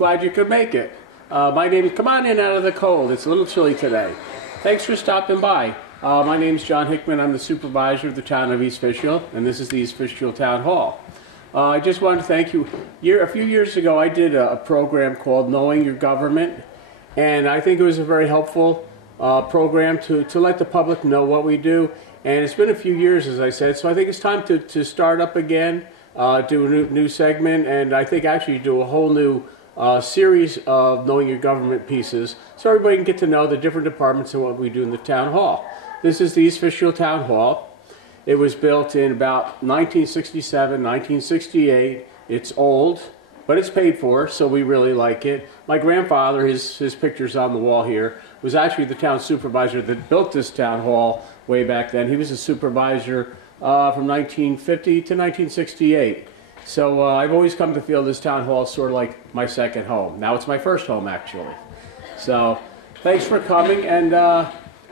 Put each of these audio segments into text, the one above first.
glad you could make it. My name is, come on in out of the cold. It's a little chilly today. Thanks for stopping by. My name is John Hickman. I'm the supervisor of the town of East Fishkill, and this is the East Fishkill Town Hall. I just wanted to thank you. A few years ago, I did a program called Knowing Your Government, and I think it was a very helpful program to let the public know what we do. And it's been a few years, as I said, so I think it's time to start up again, do a new segment, and I think actually do a whole new series of Knowing Your Government pieces so everybody can get to know the different departments and what we do in the town hall. This is the East Fishkill Town Hall. It was built in about 1967, 1968. It's old, but it's paid for, so we really like it. My grandfather, his picture's on the wall here, was actually the town supervisor that built this town hall way back then. He was a supervisor from 1950 to 1968. So I've always come to feel this town hall is sort of like my second home. Now it's my first home, actually. So thanks for coming, and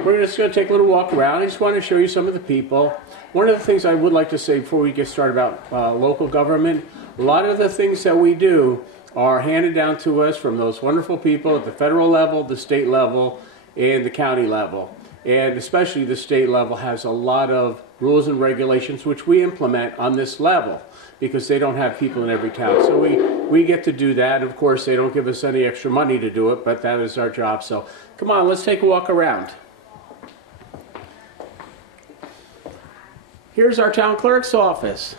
we're just going to take a little walk around. I just want to show you some of the people. One of the things I would like to say before we get started about local government, a lot of the things that we do are handed down to us from those wonderful people at the federal level, the state level, and the county level. And especially the state level has a lot of rules and regulations which we implement on this level because they don't have people in every town. So we get to do that. Of course, they don't give us any extra money to do it, but that is our job. So come on, let's take a walk around. Here's our town clerk's office.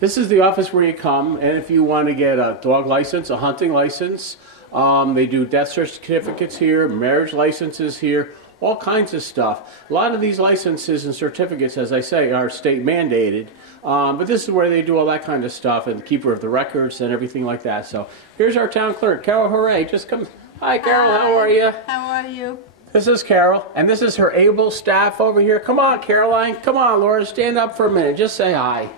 This is the office where you come, and if you want to get a dog license, a hunting license, they do death certificates here, marriage licenses here, all kinds of stuff. A lot of these licenses and certificates, as I say, are state mandated, but this is where they do all that kind of stuff, and the keeper of the records and everything like that. So here's our town clerk, Carol Hooray. Just come. Hi, Carol. Hi. How are you? How are you? This is Carol, and this is her able staff over here. Come on, Caroline. Come on, Laura. Stand up for a minute. Just say hi.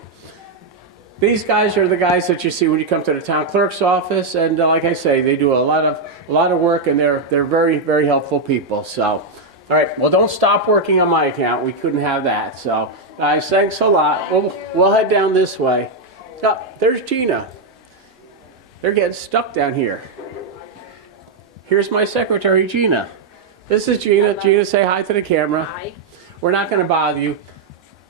These guys are the guys that you see when you come to the town clerk's office, and like I say, they do a lot of work, and they're very, very helpful people. So, all right. Well, don't stop working on my account. We couldn't have that. So, guys, thanks a lot. We'll head down this way. Oh, there's Gina. They're getting stuck down here. Here's my secretary, Gina. This is Gina. Hello. Gina, say hi to the camera. Hi. We're not going to bother you.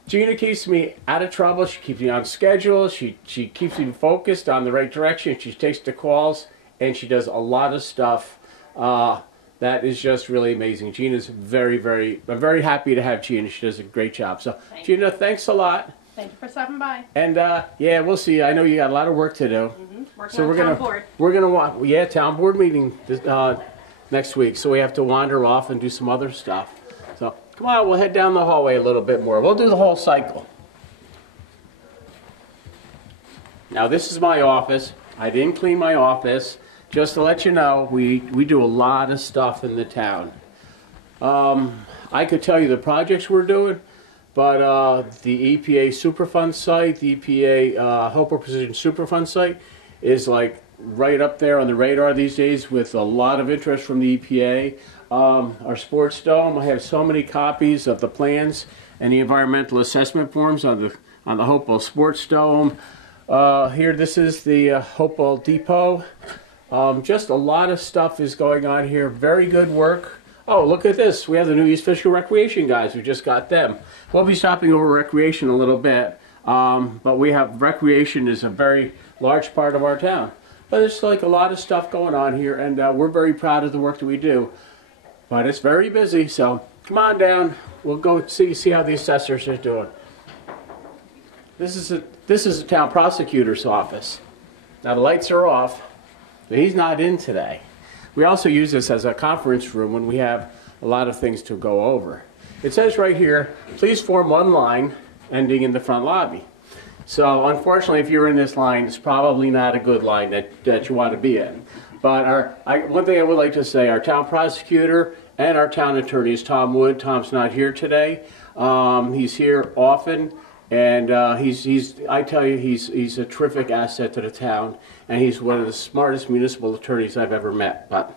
Gina keeps me out of trouble. She keeps me on schedule. She keeps me focused on the right direction. She takes the calls, and she does a lot of stuff. That is just really amazing. Gina's I'm very happy to have Gina. She does a great job. So, Gina, thanks a lot. Thank you for stopping by. And yeah, we'll see. I know you got a lot of work to do. Working on town board. We're gonna town board meeting this, next week. So we have to wander off and do some other stuff. So come on, we'll head down the hallway a little bit more. We'll do the whole cycle. Now this is my office. I didn't clean my office. Just to let you know, we do a lot of stuff in the town. I could tell you the projects we're doing, but the EPA Superfund site, the EPA Hope or Precision Superfund site is like right up there on the radar these days with a lot of interest from the EPA. Our sports dome, I have so many copies of the plans and the environmental assessment forms on the Hopewell Sports Dome. Here, this is the Hopewell Depot. Just a lot of stuff is going on here. Very good work. Oh, look at this. We have the new East Fishkill Recreation guys. We just got them. We'll be stopping over recreation a little bit, but we have recreation is a very large part of our town. But there's like a lot of stuff going on here, and we're very proud of the work that we do. But it's very busy, so come on down. We'll go see how the assessors are doing. This is a town prosecutor's office. Now the lights are off, but he's not in today. We also use this as a conference room when we have a lot of things to go over. It says right here, please form one line ending in the front lobby. So unfortunately, if you're in this line, it's probably not a good line that you want to be in. But one thing I would like to say, our town prosecutor and our town attorney is Tom Wood. Tom's not here today. He's here often, and I tell you, he's a terrific asset to the town, and he's one of the smartest municipal attorneys I've ever met. But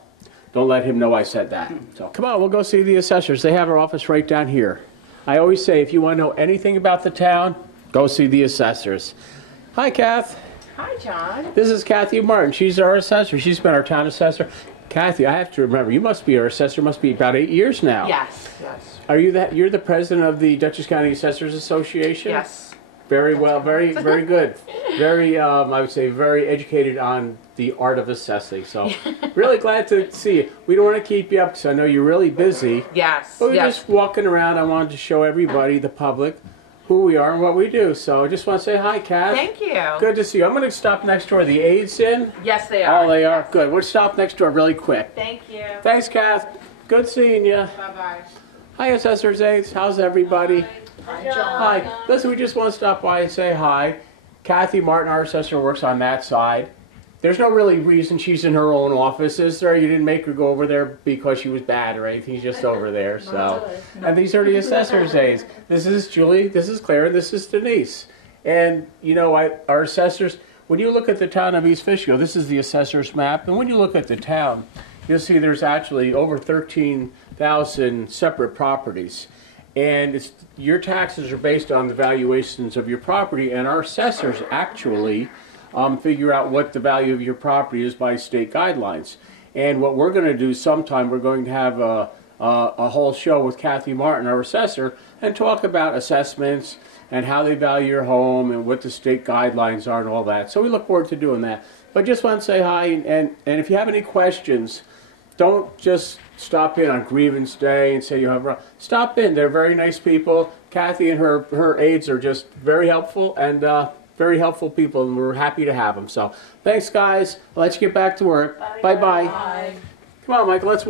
don't let him know I said that. So come on, we'll go see the assessors. They have our office right down here. I always say, if you want to know anything about the town, go see the assessors. Hi, Kath. Hi, John. This is Kathy Martin. She's our assessor. She's been our town assessor. Kathy, I have to remember, you must be our assessor, must be about 8 years now. Yes, yes. Are you that? You're the president of the Dutchess County Assessors Association? Yes. Very well, very good. Very, I would say, very educated on the art of assessing. So, really glad to see you. We don't want to keep you up because I know you're really busy. Yes. But we're yes. just walking around. I wanted to show everybody, the public, who we are and what we do. So, I just want to say hi, Kath. Thank you. Good to see you. I'm going to stop next door. The aides in? Yes, they are. Oh, they are? Good. We'll stop next door really quick. Thank you. Thanks, Kath. Good seeing you. Bye-bye. Hi, Assessors Aides. How's everybody? Hi, John. Hi. Listen, we just want to stop by and say hi. Kathy Martin, our assessor, works on that side. There's no really reason she's in her own office, is there? You didn't make her go over there because she was bad or anything. She's just over there. So, and these are the assessors' aides. This is Julie, this is Claire, and this is Denise. And you know, our assessors. When you look at the town of East Fishkill, this is the assessor's map. And when you look at the town, you'll see there's actually over 13,000 separate properties. And your taxes are based on the valuations of your property, and our assessors actually figure out what the value of your property is by state guidelines. And what we're going to do sometime, we're going to have a whole show with Kathy Martin, our assessor, and talk about assessments and how they value your home and what the state guidelines are and all that. So we look forward to doing that. But just want to say hi, and if you have any questions, don't just stop in on grievance day and say you have. Stop in. They're very nice people. Kathy and her aides are just very helpful and very helpful people, and we're happy to have them. So thanks, guys. I'll let you get back to work. Bye bye. Bye. Come on, Michael. Let's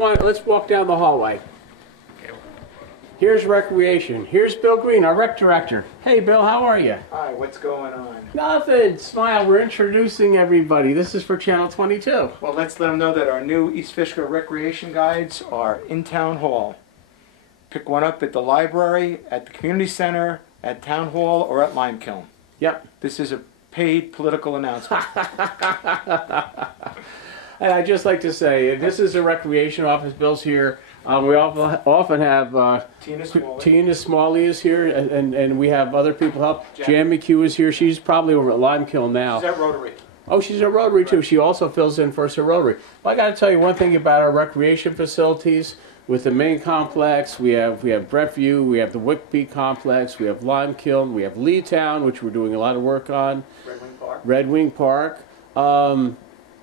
walk down the hallway. Here's recreation. Here's Bill Green, our rec director. Hey, Bill. How are you? Hi, what's going on? Nothing. Smile. We're introducing everybody. This is for Channel 22. Well, let's let them know that our new East Fishkill recreation guides are in Town Hall. Pick one up at the library, at the community center, at Town Hall, or at Lime Kiln. Yep. This is a paid political announcement. And I'd just like to say, this is a recreation office. Bill's here. We often have Tina Smalley is here, and we have other people help. Jan McHugh is here. She's probably over at Lime Kiln now. She's at Rotary. Oh, she's at Rotary too. She also fills in for us at Rotary. Well, I got to tell you one thing about our recreation facilities. With the main complex, we have Bretview, we have the Whitby complex, we have Lime Kiln, we have Leetown, which we're doing a lot of work on. Red Wing Park.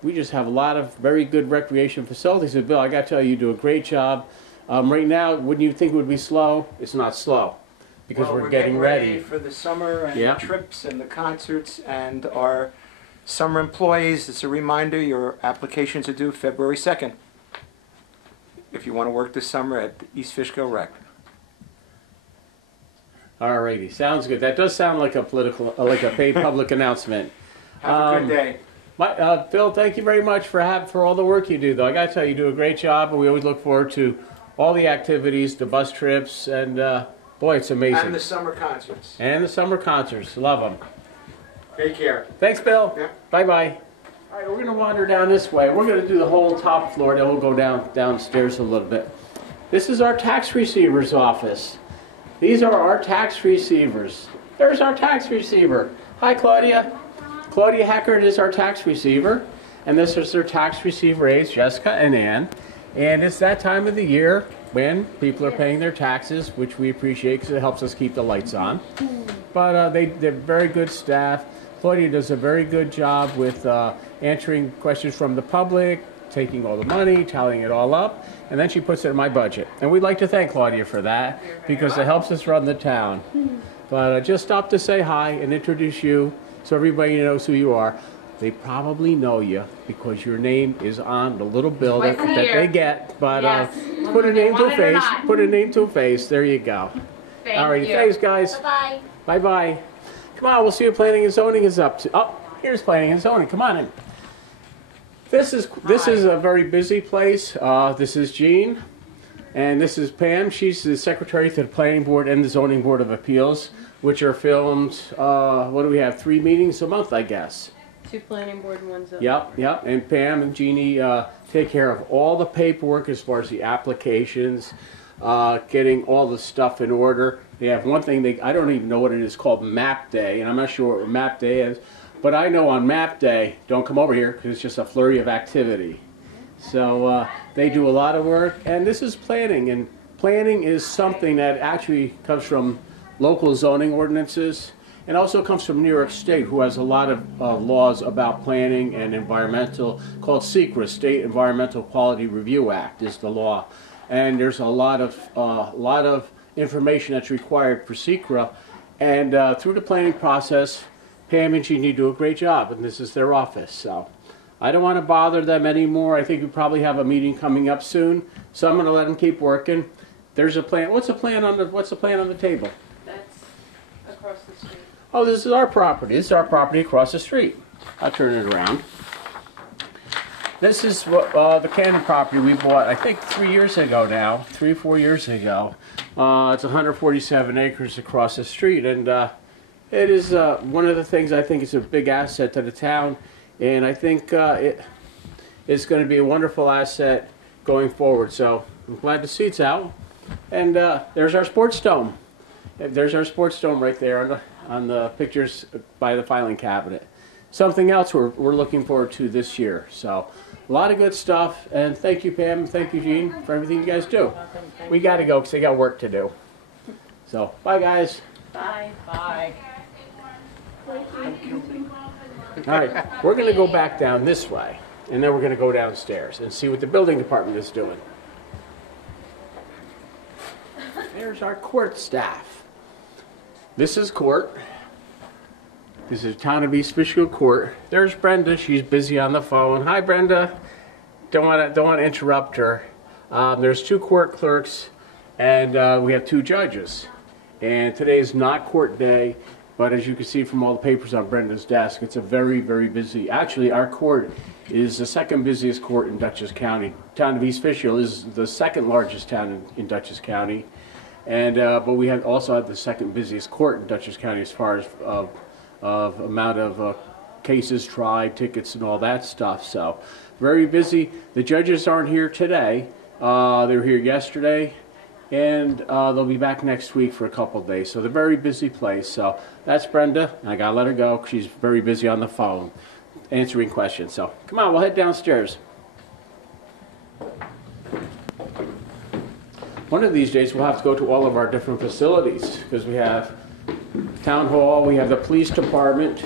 We just have a lot of very good recreation facilities. And Bill, I got to tell you, you do a great job. Right now, wouldn't you think it would be slow? It's not slow because Well, we're getting ready for the summer and Yeah. the trips and the concerts and our summer employees. It's a reminder, your applications are due February 2nd. If you want to work this summer at East Fishkill Rec. Alrighty, sounds good. That does sound like a paid public announcement. Have a good day. Bill, thank you very much for all the work you do. Though I got to tell you, you do a great job, and we always look forward to all the activities, the bus trips, and boy, it's amazing. And the summer concerts. And the summer concerts, love them. Take care. Thanks, Bill. Yeah. Bye bye. All right, we're going to wander down this way. We're going to do the whole top floor, then we'll go downstairs a little bit. This is our tax receiver's office. These are our tax receivers. There's our tax receiver. Hi, Claudia. Claudia Heckert is our tax receiver, and this is their tax receiver aides, Jessica and Ann. And it's that time of the year when people are paying their taxes, which we appreciate because it helps us keep the lights on. But they're very good staff. Claudia does a very good job with answering questions from the public, taking all the money, tallying it all up, and then she puts it in my budget. And we'd like to thank Claudia for that because it helps us run the town. But just stop to say hi and introduce you so everybody knows who you are. They probably know you because your name is on the little bill that they get. But Yes. put a name to a Want it or face. not. Put a name to a face. There you go. Thank All right, you. thanks, guys. Bye-bye. Bye-bye. Come on, we'll see what planning and zoning is up to. Oh, here's planning and zoning. Come on in. This is a very busy place. This is Jean, and this is Pam. She's the secretary to the Planning Board and the Zoning Board of Appeals, which are filmed. What do we have? 3 meetings a month, I guess. 2 planning board and 1 zone. Yep. And Pam and Jeannie take care of all the paperwork as far as the applications, getting all the stuff in order. They have one thing, I don't even know what it is, called Map Day, and I'm not sure what Map Day is, But I know on map day, don't come over here because it's just a flurry of activity. So they do a lot of work, and this is planning, and planning is something that actually comes from local zoning ordinances, and also comes from New York State, who has a lot of laws about planning and environmental, called SECRA, State Environmental Quality Review Act is the law. And there's a lot of information that's required for SECRA, and through the planning process, Pam and Jeannie do a great job, and this is their office. So I don't want to bother them anymore. I think we probably have a meeting coming up soon, so I'm going to let them keep working. There's a plan. What's the plan on the table? That's across the street. Oh, this is our property. This is our property across the street. I'll turn it around. This is what, the Cannon property we bought, I think 3 years ago now, 3 or 4 years ago. It's 147 acres across the street, and it is one of the things I think is a big asset to the town, and I think it's going to be a wonderful asset going forward. So I'm glad to see it's out. And there's our sports dome. There's our sports dome right there on the pictures by the filing cabinet. Something else we're looking forward to this year. So a lot of good stuff. And thank you, Pam. Thank you, Gene, for everything you guys do. We got to go because they got work to do. So bye, guys. Bye. Bye. All right, we're going to go back down this way, and then we're going to go downstairs and see what the building department is doing. There's our court staff. This is court. This is Town of East Fishkill Court. There's Brenda. She's busy on the phone. Hi, Brenda. Don't want to interrupt her. There's 2 court clerks, and we have 2 judges. And today is not court day, but as you can see from all the papers on Brenda's desk, it's a very, very busy. Actually, our court is the 2nd busiest court in Dutchess County. Town of East Fishkill is the 2nd largest town in Dutchess County. And but we also have the 2nd busiest court in Dutchess County as far as of amount of cases tried, tickets, and all that stuff. So very busy. The judges aren't here today. They were here yesterday, and they'll be back next week for a couple of days. So they're a very busy place. So that's Brenda. I gotta let her go. She's very busy on the phone answering questions. So come on, we'll head downstairs. One of these days we'll have to go to all of our different facilities because we have town hall, we have the police department,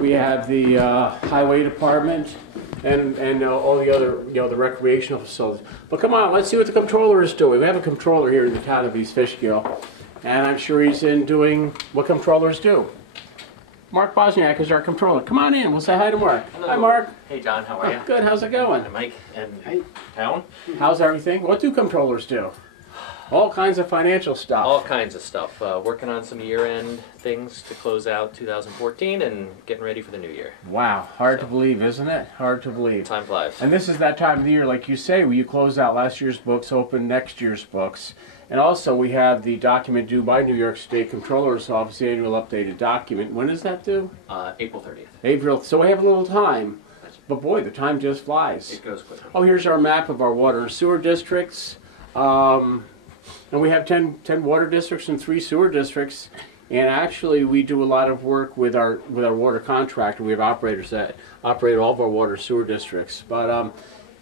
we have the highway department, and all the other, the recreational facilities. But come on, let's see what the controller is doing. We have a controller here in the town of East Fishkill, and I'm sure he's in doing what controllers do. Mark Bosniak is our controller. Come on in. We'll say hi to Mark. Hello. Hi, Mark. Hey, John. How are you? Good. How's it going? Hi, Mike. And Hey. Town? How's everything? What do controllers do? All kinds of financial stuff. All kinds of stuff. Working on some year-end things to close out 2014 and getting ready for the new year. Wow. Hard to believe, isn't it? Hard to believe. Time flies. And this is that time of the year, like you say, where you close out last year's books, open next year's books. And also we have the document due by New York State Comptroller's Office, the annual updated document. When is that due? April 30th. April. So we have a little time. But boy, the time just flies. It goes quickly. Oh, here's our map of our water and sewer districts. And we have 10 water districts and 3 sewer districts. And actually, we do a lot of work with our water contractor. We have operators that operate all of our water and sewer districts. But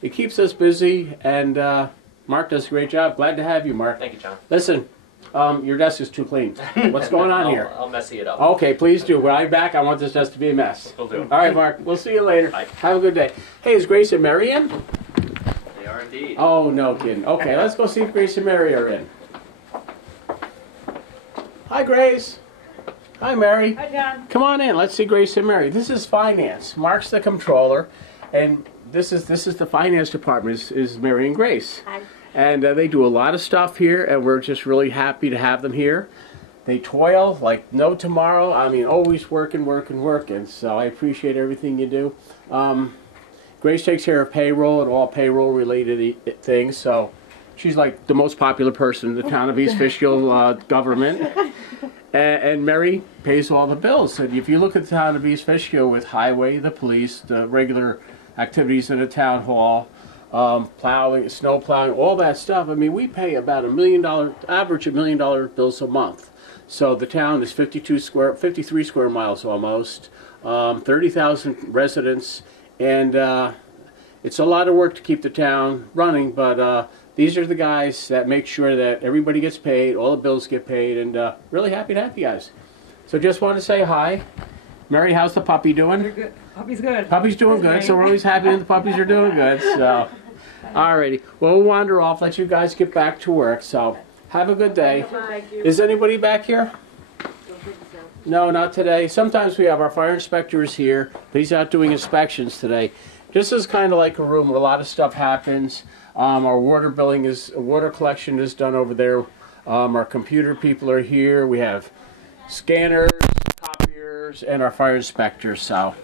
it keeps us busy, and Mark does a great job. Glad to have you, Mark. Thank you, John. Listen, your desk is too clean. What's going on here? I'll messy it up. Okay, please do. When I'm back, I want this desk to be a mess. Will do. All right, Mark. We'll see you later. Bye. Have a good day. Hey, is Grace and Mary in? They are indeed. Oh, no kidding. Okay, let's go see if Grace and Mary are in. Hi, Grace. Hi, Mary. Hi, John. Come on in. Let's see Grace and Mary. This is finance. Mark's the controller, and this is the finance department. Is Mary and Grace. Hi. And they do a lot of stuff here, and we're just really happy to have them here. They toil like no tomorrow. I mean, always working, working, working. So I appreciate everything you do. Grace takes care of payroll and all payroll-related things. So she's like the most popular person in the town of East Fishkill government. And Mary pays all the bills. And if you look at the town of East Fishkill with highway, the police, the regular activities in the town hall, plowing, snow plowing, all that stuff. I mean, we pay about $1 million, average $1 million bills a month. So the town is 53 square miles almost. 30,000 residents, and it's a lot of work to keep the town running, but these are the guys that make sure that everybody gets paid, all the bills get paid, and really happy to have you guys. So just want to say hi. Mary, how's the puppy doing? Good. Puppy's good. Puppy's doing good, so we're always happy when the puppies are doing good. So, alrighty. Well, we'll wander off, let you guys get back to work. So, have a good day. Is anybody back here? No, not today. Sometimes we have our fire inspectors here, but he's out doing inspections today. This is kind of like a room where a lot of stuff happens. Our water collection is done over there. Our computer people are here. We have scanners, copiers, and our fire inspectors. So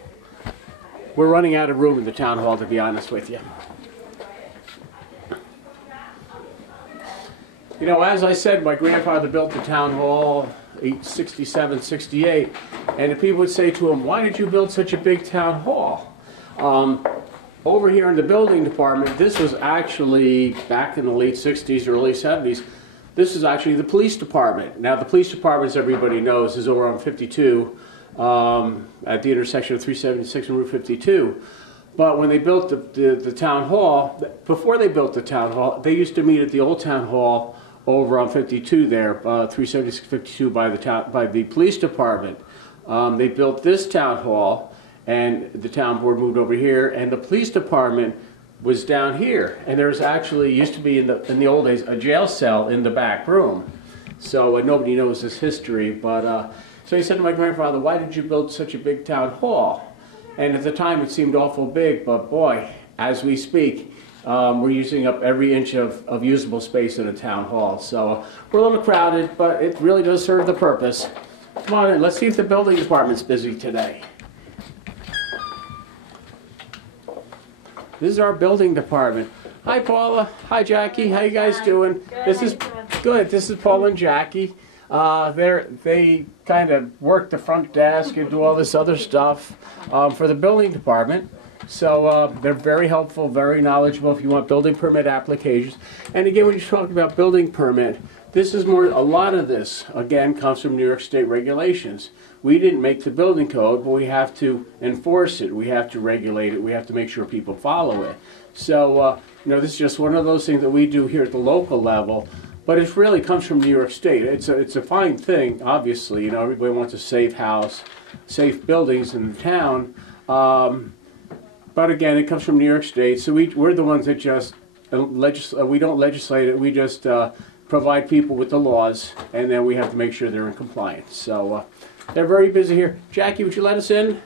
we're running out of room in the town hall, to be honest with you. You know, as I said, my grandfather built the town hall 67, 68, and the people would say to him, "Why did you build such a big town hall?" Over here in the building department, this was actually back in the late 60s, early 70s. This is actually the police department. Now, the police department, as everybody knows, is over on 52 at the intersection of 376 and Route 52. But when they built the town hall, before they built the town hall, they used to meet at the old town hall over on 52 there, 376, 52 by the police department. They built this town hall, and the town board moved over here, and the police department was down here. And there's actually, used to be in the old days, a jail cell in the back room. So nobody knows this history, but so he said to my grandfather, "Why did you build such a big town hall?" And at the time it seemed awful big, but boy, as we speak, we're using up every inch of usable space in a town hall. So we're a little crowded, but it really does serve the purpose. Come on in, let's see if the building department's busy today. This is our building department. Hi Paula, hi Jackie, how you guys doing? This is good. This is Paula and Jackie. They kind of work the front desk and do all this other stuff for the building department. So they're very helpful, very knowledgeable if you want building permit applications. And again, when you're talking about building permit, this is more, a lot of this, again, comes from New York State regulations. We didn't make the building code, but we have to enforce it. We have to regulate it. We have to make sure people follow it. So, you know, this is just one of those things that we do here at the local level. But it really comes from New York State. It's a fine thing, obviously. You know, everybody wants a safe house, safe buildings in the town. But again, it comes from New York State. So we're the ones that just we don't legislate it. We just provide people with the laws, and then we have to make sure they're in compliance. So they're very busy here. Jackie, would you let us in?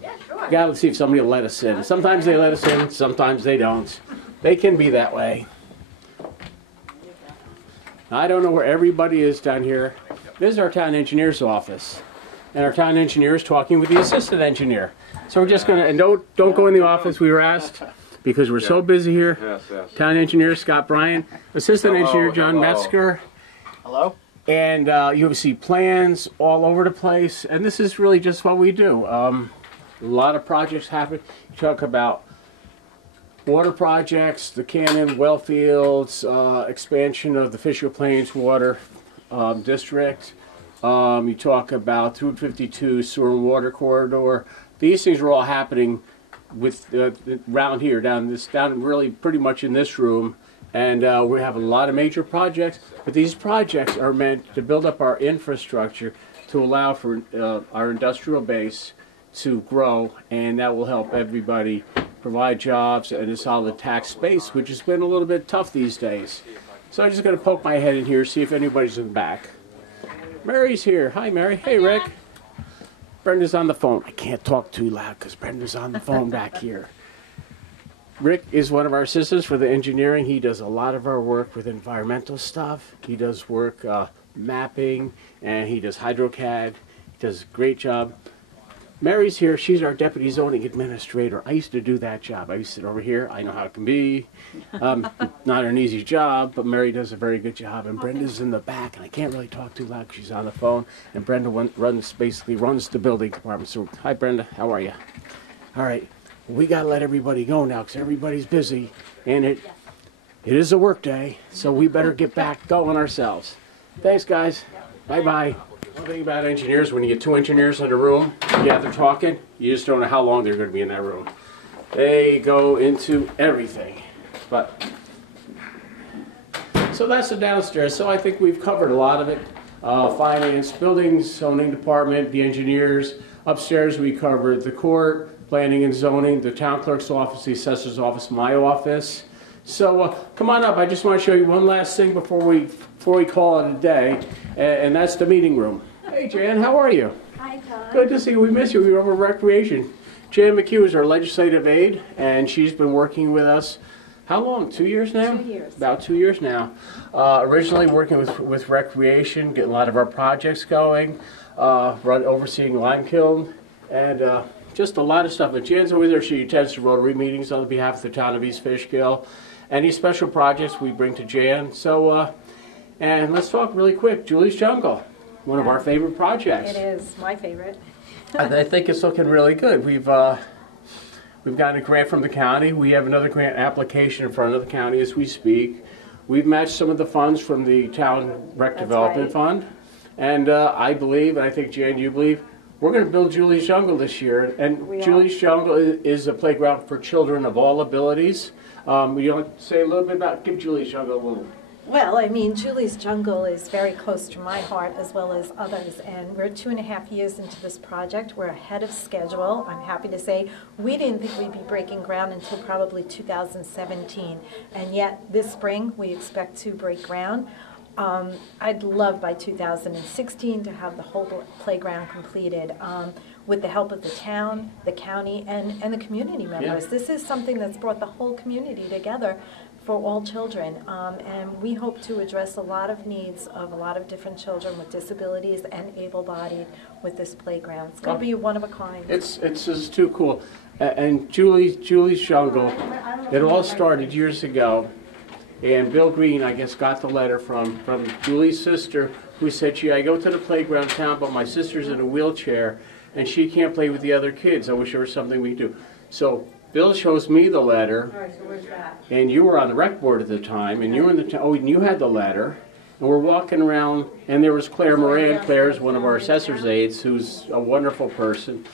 Yeah, sure. Gotta see if somebody will let us in. Sometimes they let us in, sometimes they don't. They can be that way. I don't know where everybody is down here. This is our town engineer's office. And our town engineer is talking with the assistant engineer. So we're just gonna, and don't go in the office, we were asked, because we're so busy here. Yes, yes. Town engineer Scott Bryan, assistant Hello, engineer John hello. Metzger. Hello? And you will see plans all over the place. And this is really just what we do. A lot of projects happen. You talk about water projects, the Cannon well fields, expansion of the Fishkill Plains Water District. You talk about Route 52 sewer and water corridor. These things are all happening with around here, down really pretty much in this room. And we have a lot of major projects, but these projects are meant to build up our infrastructure to allow for our industrial base to grow, and that will help everybody provide jobs and a solid tax base, which has been a little bit tough these days. So I'm just going to poke my head in here, see if anybody's in the back. Mary's here. Hi, Mary. Hey, Rick. Brenda's on the phone. I can't talk too loud because Brenda's on the phone back here. Rick is one of our assistants for the engineering. He does a lot of our work with environmental stuff. He does work mapping, and he does HydroCAD. He does a great job. Mary's here. She's our deputy zoning administrator. I used to do that job. I used to sit over here. I know how it can be. Not an easy job, but Mary does a very good job. And Brenda's in the back, and I can't really talk too loud because she's on the phone. And Brenda basically runs the building department. So, hi, Brenda. How are you? All right. We got to let everybody go now because everybody's busy. And it is a work day, so we better get back going ourselves. Thanks, guys. Bye-bye. One thing about engineers, when you get two engineers in a room, yeah, they're talking, you just don't know how long they're going to be in that room. They go into everything. But so that's the downstairs. So I think we've covered a lot of it. Finance, buildings, zoning department, the engineers. Upstairs we covered the court, planning and zoning, the town clerk's office, the assessor's office, my office. So come on up. I just want to show you one last thing before we call it a day, and that's the meeting room. Hey Jan, how are you? Hi, Tom. Good to see you. We miss you. We were over recreation. Jan McHugh is our legislative aide, and she's been working with us. How long? 2 years now? 2 years. About 2 years now. Originally working with recreation, getting a lot of our projects going, overseeing Lime Kiln, and just a lot of stuff. But Jan's over there. She attends to Rotary meetings on behalf of the town of East Fishkill. Any special projects we bring to Jan. So, and let's talk really quick. Julie's Jungle, one of our favorite projects. It is my favorite. I think it's looking really good. We've gotten a grant from the county. We have another grant application in front of the county as we speak. We've matched some of the funds from the town rec That's development right. fund. And I believe, and I think Jan, you believe, we're going to build Julie's Jungle this year. And We are. Julie's Jungle is a playground for children of all abilities. You want to say a little bit about, give Julie's Jungle a little. Well, I mean, Julie's Jungle is very close to my heart as well as others, and we're 2.5 years into this project. We're ahead of schedule. I'm happy to say we didn't think we'd be breaking ground until probably 2017, and yet this spring we expect to break ground. I'd love by 2016 to have the whole playground completed with the help of the town, the county, and the community members. Yeah. This is something that's brought the whole community together for all children, and we hope to address a lot of needs of a lot of different children with disabilities and able-bodied with this playground. It's going to be one of a kind. It's just too cool. And Julie's Jungle, it all started years ago. And Bill Green, I guess, got the letter from Julie's sister, who said, gee, I go to the playground in town, but my sister's in a wheelchair, and she can't play with the other kids. I wish there was something we could do. So Bill shows me the letter, All right, so where's that? and you were on the rec board at the time, and you were in the and you had the letter, and we're walking around, and there was Claire Moran. Claire's one of our assessor's aides, who's a wonderful person,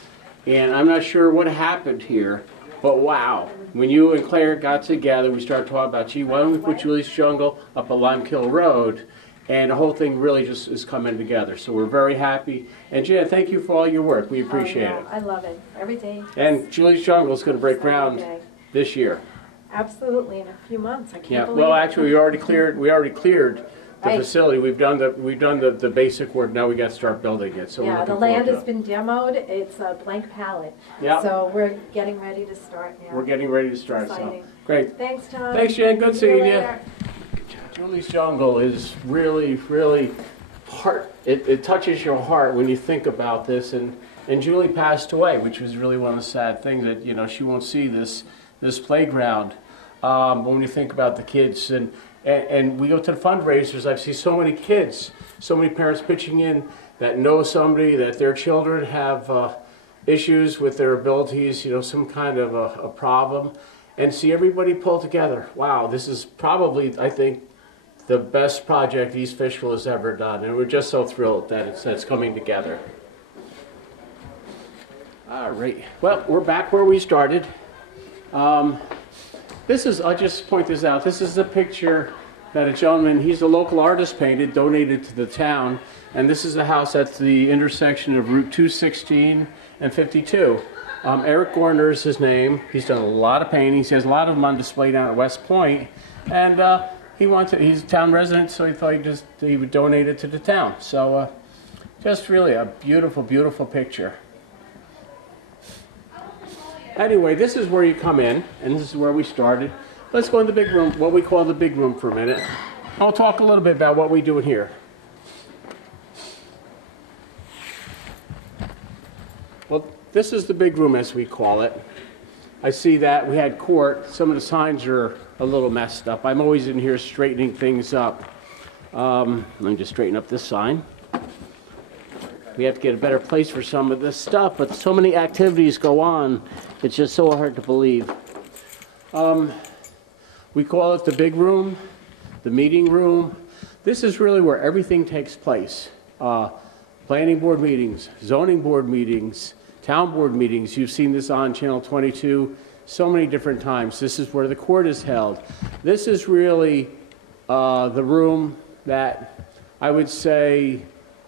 and I'm not sure what happened here, but wow. When you and Claire got together, we started talking about, gee, why don't we put Julie's Jungle up a Lime Kill Road? And the whole thing really just is coming together. So we're very happy. And Jan, thank you for all your work. We appreciate it. I love it. Every day. And Julie's Jungle is going to break Every ground day. this year. Absolutely, in a few months. I can't Yeah. believe Well, it. actually, we already cleared the Right. facility. We've done the basic work. Now we got to start building it. So we're Yeah, looking the forward land to has it. been demoed. It's a blank palette. Yeah. So we're getting ready to start now. We're getting ready to start. So Exciting. great. Thanks, Tom. Thanks, Jan. Good See you seeing you. later. Julie's Jungle is really, really heart. It touches your heart when you think about this. And Julie passed away, which was really one of the sad things that she won't see this playground. But when you think about the kids and we go to the fundraisers, I've seen so many kids, so many parents pitching in that know somebody that their children have issues with their abilities, some kind of a problem, and see everybody pull together. Wow, this is probably, I think, the best project East Fishkill has ever done, and we're just so thrilled that it's coming together. All right, well, we're back where we started. I'll just point this out, this is a picture that a gentleman, he's a local artist, painted, donated to the town, and this is a house at the intersection of Route 216 and 52. Eric Gorner is his name. He's done a lot of paintings. He has a lot of them on display down at West Point, and he's a town resident, so he thought he would donate it to the town. So just really a beautiful, beautiful picture. Anyway, this is where you come in, and this is where we started. Let's go in the big room, what we call the big room, for a minute. I'll talk a little bit about what we do in here. Well, this is the big room, as we call it. I see that we had court. Some of the signs are a little messed up. I'm always in here straightening things up. Let me just straighten up this sign. We have to get a better place for some of this stuff, but so many activities go on, it's just so hard to believe. We call it the big room, the meeting room. This is really where everything takes place. planning board meetings, zoning board meetings, town board meetings. You've seen this on Channel 22 so many different times. This is where the court is held. This is really the room that I would say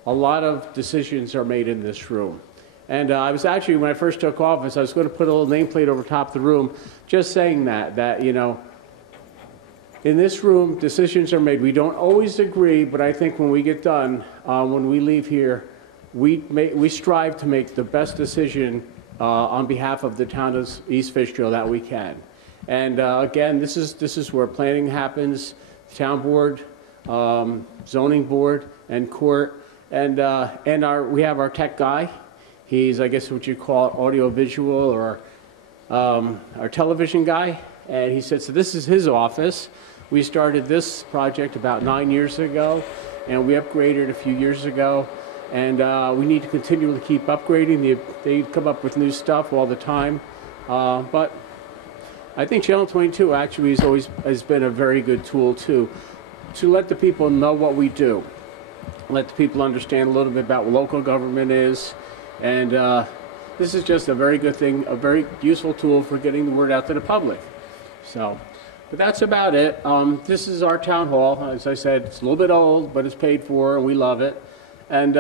a lot of decisions are made in this room. And I was actually, when I first took office, I was going to put a little nameplate over top of the room, just saying that, you know, in this room, decisions are made. We don't always agree, but I think when we get done, when we leave here, we strive to make the best decision on behalf of the town of East Fishkill that we can. And again, this is where planning happens, town board, zoning board, and court. And we have our tech guy. He's, I guess, what you call audio-visual or our television guy. And he said, so this is his office. We started this project about 9 years ago, and we upgraded a few years ago. And we need to continually keep upgrading. They come up with new stuff all the time. But I think Channel 22 actually has been a very good tool, too, to let the people know what we do. Let the people understand a little bit about what local government is. And this is just a very good thing, a very useful tool for getting the word out to the public. So, but that's about it. This is our town hall. As I said, it's a little bit old, but it's paid for, and we love it. And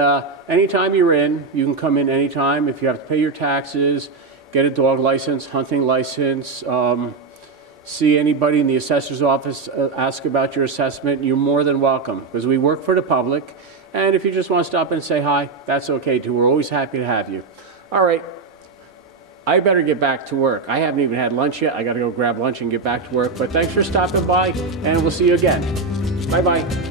anytime you're in, you can come in anytime. If you have to pay your taxes, get a dog license, hunting license, see anybody in the assessor's office, ask about your assessment, you're more than welcome, because we work for the public. And if you just want to stop in and say hi, that's okay too. We're always happy to have you. All right, I better get back to work. I haven't even had lunch yet. I got to go grab lunch and get back to work. But thanks for stopping by, and we'll see you again. Bye-bye.